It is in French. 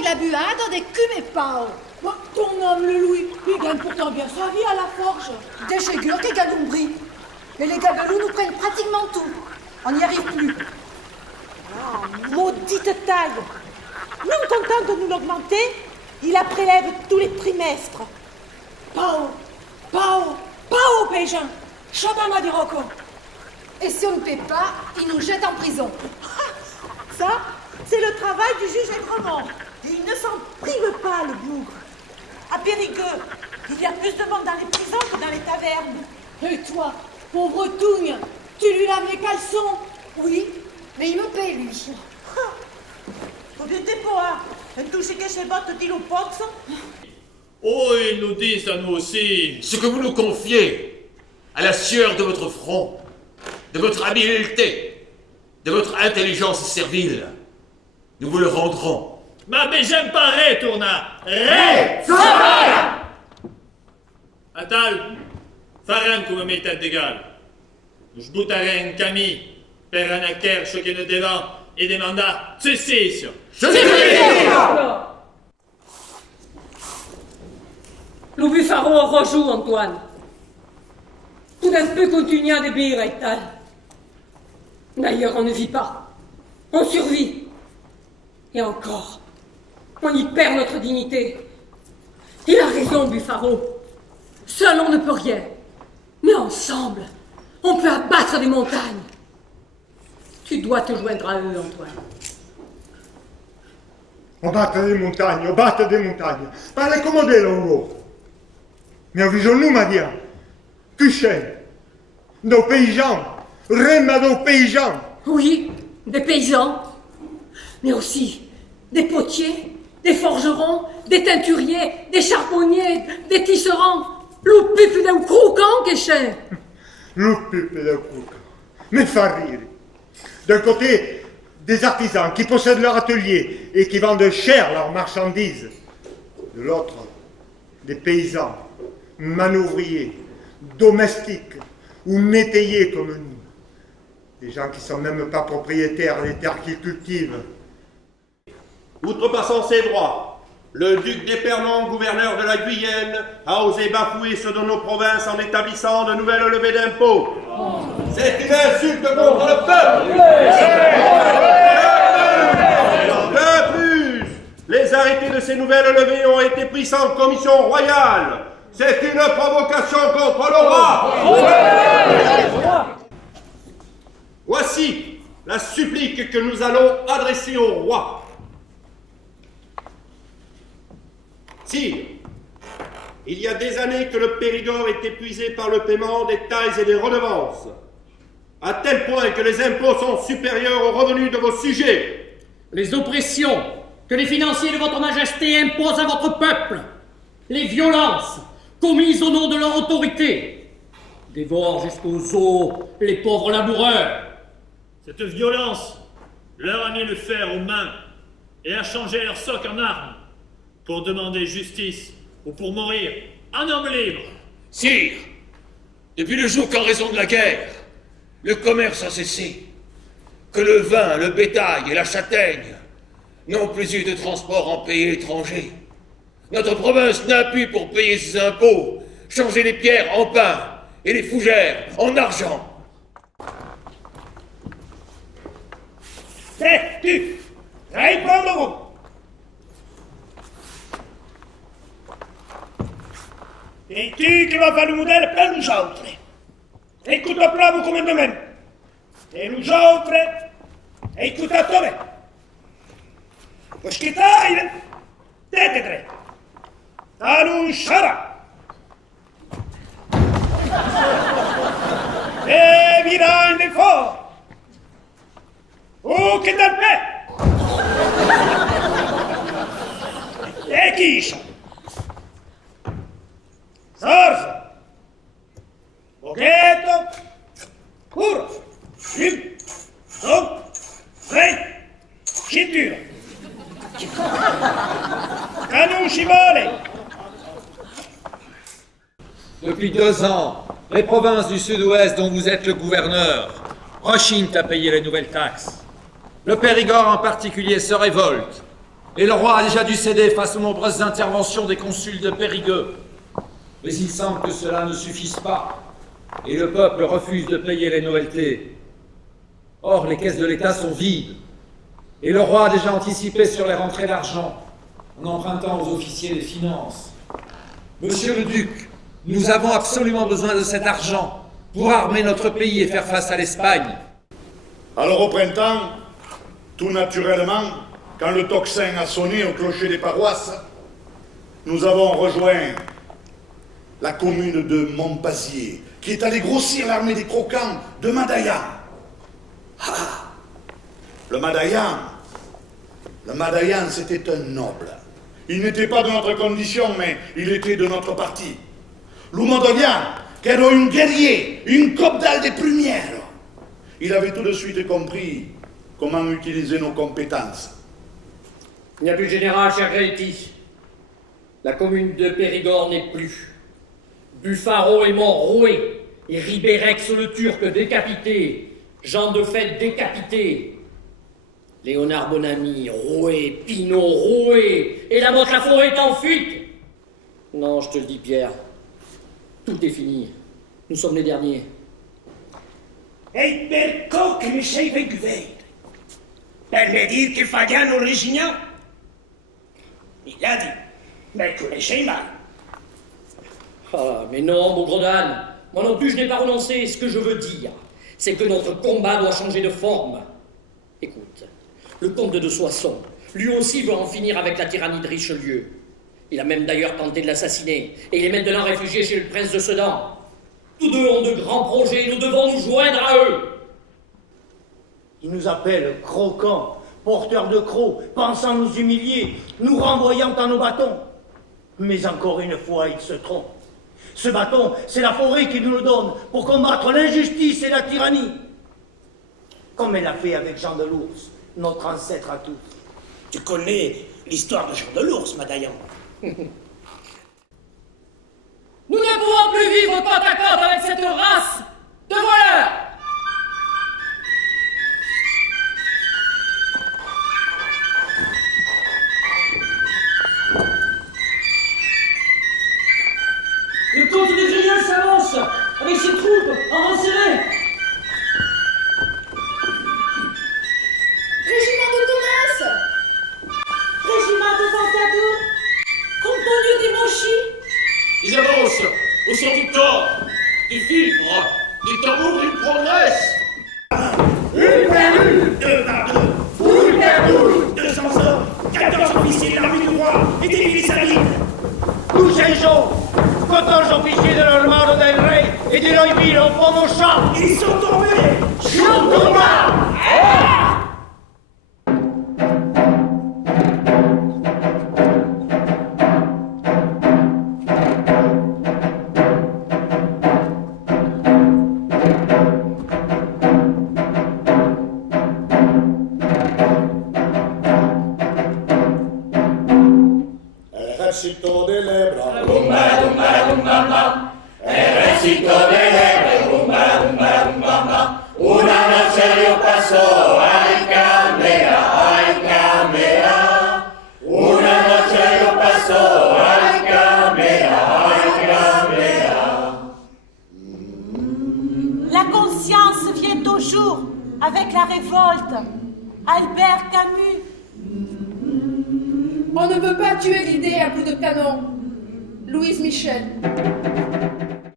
avec la buade des cumépao. Bon, ton homme, le Louis, il gagne pourtant bien sa vie à la forge. Des chégures qui galombris. Mais les gabelous nous prennent pratiquement tout. On n'y arrive plus. Ah, maudite taille. Non content de nous l'augmenter, il la prélève tous les trimestres. Pao, pao, pao, paysan. Chabama di Rocco. Et si on ne paie pas, ils nous jettent en prison. Ça, c'est le travail du juge Aigremont. Et il ne s'en prive pas, le bougre. À Périgueux, il y a plus de monde dans les prisons que dans les tavernes. Et toi, pauvre Tougne, tu lui laves les caleçons? Oui, mais il me paie, lui. Vous dites pas, un touché que ses bottes dit le pox. Oh, ils nous disent à nous aussi ce que vous nous confiez, à la sueur de votre front, de votre habileté, de votre intelligence servile. Nous vous le rendrons. Mais j'aime pas Ré, Tourna. Ré, Atal, faran come meita d'égal. Nous buttaren Camille, per un acquer ce qui nous devant et demanda ceci. Le Buffaro rejoue, Antoine. Tout d'un peu continuer à débire et tal. D'ailleurs, on ne vit pas. On survit. Et encore, on y perd notre dignité. Il a raison, Buffaro. Seul, on ne peut rien. Mais ensemble, on peut abattre des montagnes. Tu dois te joindre à eux, Antoine. On batte des montagnes, pas les commoder, Longo. Mais avvisons-nous, Maria. Cuchet, nos paysans, Réma nos paysans. Oui, des paysans, mais aussi des potiers, des forgerons, des teinturiers, des charbonniers, des tisserands, le pipe d'un croquant que c'est. Le peuple de Cook. Mais faire rire. D'un côté, des artisans qui possèdent leur atelier et qui vendent cher leurs marchandises. De l'autre, des paysans, manouvriers, domestiques ou métayers comme nous. Des gens qui ne sont même pas propriétaires des terres qu'ils cultivent. Outrepassant ses droits, le duc d'Épernon, gouverneur de la Guyenne, a osé bafouer ceux de nos provinces en établissant de nouvelles levées d'impôts. C'est une insulte contre le peuple. De plus, les arrêtés de ces nouvelles levées ont été pris sans commission royale. C'est une provocation contre le roi. Voici la supplique que nous allons adresser au roi. Sire, il y a des années que le Périgord est épuisé par le paiement des tailles et des redevances, à tel point que les impôts sont supérieurs aux revenus de vos sujets. Les oppressions que les financiers de votre majesté imposent à votre peuple, les violences commises au nom de leur autorité, dévorent jusqu'aux os les pauvres laboureurs. Cette violence leur a mis le fer aux mains et a changé leur soc en armes pour demander justice ou pour mourir en homme libre. Sire, depuis le jour qu'en raison de la guerre, le commerce a cessé, que le vin, le bétail et la châtaigne n'ont plus eu de transport en pays étrangers, notre province n'a pu, pour payer ses impôts, changer les pierres en pain et les fougères en argent. Tu, réponds-nous. Et tu qui vas faire le modèle per nous autres. Écoute bien vos commandements. Et nous autres, écoute à toi. Parce que t'ailles, t'es Allons, Chara. Et viens de fort. Oh, que t'as fait. Et qui ça? Sorsa, Bocchetto, Curvo, Lim, Tom, Frei, Cintura. Canon Chimone. Depuis 2 ans, les provinces du sud-ouest dont vous êtes le gouverneur rechignent à payer les nouvelles taxes. Le Périgord en particulier se révolte et le roi a déjà dû céder face aux nombreuses interventions des consuls de Périgueux. Mais il semble que cela ne suffise pas, et le peuple refuse de payer les noëltés. Or, les caisses de l'État sont vides, et le roi a déjà anticipé sur les rentrées d'argent, en empruntant aux officiers des finances. Monsieur le duc, nous avons absolument besoin de cet argent pour armer notre pays et faire face à l'Espagne. Alors au printemps, tout naturellement, quand le tocsin a sonné au clocher des paroisses, nous avons rejoint la commune de Montpazier, qui est allée grossir l'armée des croquants de Madaillan. Ah, le Madaillan, c'était un noble. Il n'était pas de notre condition, mais il était de notre parti. Le Madaillan, qui era un guerrier, une copdale des premières. Il avait tout de suite compris comment utiliser nos compétences. Il n'y a plus de général, cher Gréti. La commune de Périgord n'est plus. Buffaro est mort roué, et Ribérex le Turc décapité, Jean de Fête décapité, Léonard Bonamy roué, Pinault roué, et la Motte Laforêt est en fuite. Non, je te le dis, Pierre, tout est fini. Nous sommes les derniers. Et perché che mi sei venduto? Per me dire che Fabiano Résignan? Il l'a dit, mais tu le sais mal. Ah, mais non, mon gros Dan. Moi non plus, je n'ai pas renoncé. Ce que je veux dire, c'est que notre combat doit changer de forme. Écoute, le comte de Soissons, lui aussi veut en finir avec la tyrannie de Richelieu. Il a même d'ailleurs tenté de l'assassiner, et il est maintenant réfugié chez le prince de Sedan. Tous deux ont de grands projets, et nous devons nous joindre à eux. Ils nous appellent croquants, porteurs de crocs, pensant nous humilier, nous renvoyant à nos bâtons. Mais encore une fois, ils se trompent. Ce bâton, c'est la forêt qui nous le donne pour combattre l'injustice et la tyrannie. Comme elle a fait avec Jean de l'Ours, notre ancêtre à tous. Tu connais l'histoire de Jean de l'Ours, Madaillan? Nous ne pouvons plus vivre côte à côte avec cette race de voleurs. Le comte de Grignan s'avance avec ses troupes en rang serré. Régiment de Thomas, régiment de Ventadour, compagnie des Mochis. Ils avancent au son du corps, des fibres, des tambours, ils progressent. Une perdu, deux par deux, une perdu, 200 hommes, 14 officiers de l'armée du roi et des milices. Nous changeons, 14 officiers de l'Armada del Rey et de l'Oiville au Pomochat. Ils sont tombés. Chantoma. Ejército de Lebra. Rumba, rumba, rumba, rumba. Ejército de Lebra. Rumba, rumba, rumba, rumba. Una noche yo paso, ay cámara, ay cámara. Una noche yo paso, ay cámara, ay cámara. La conscience vient au jour avec la révolte. Albert Camus. On ne peut pas tuer l'idée à coups de canon. Louise Michel.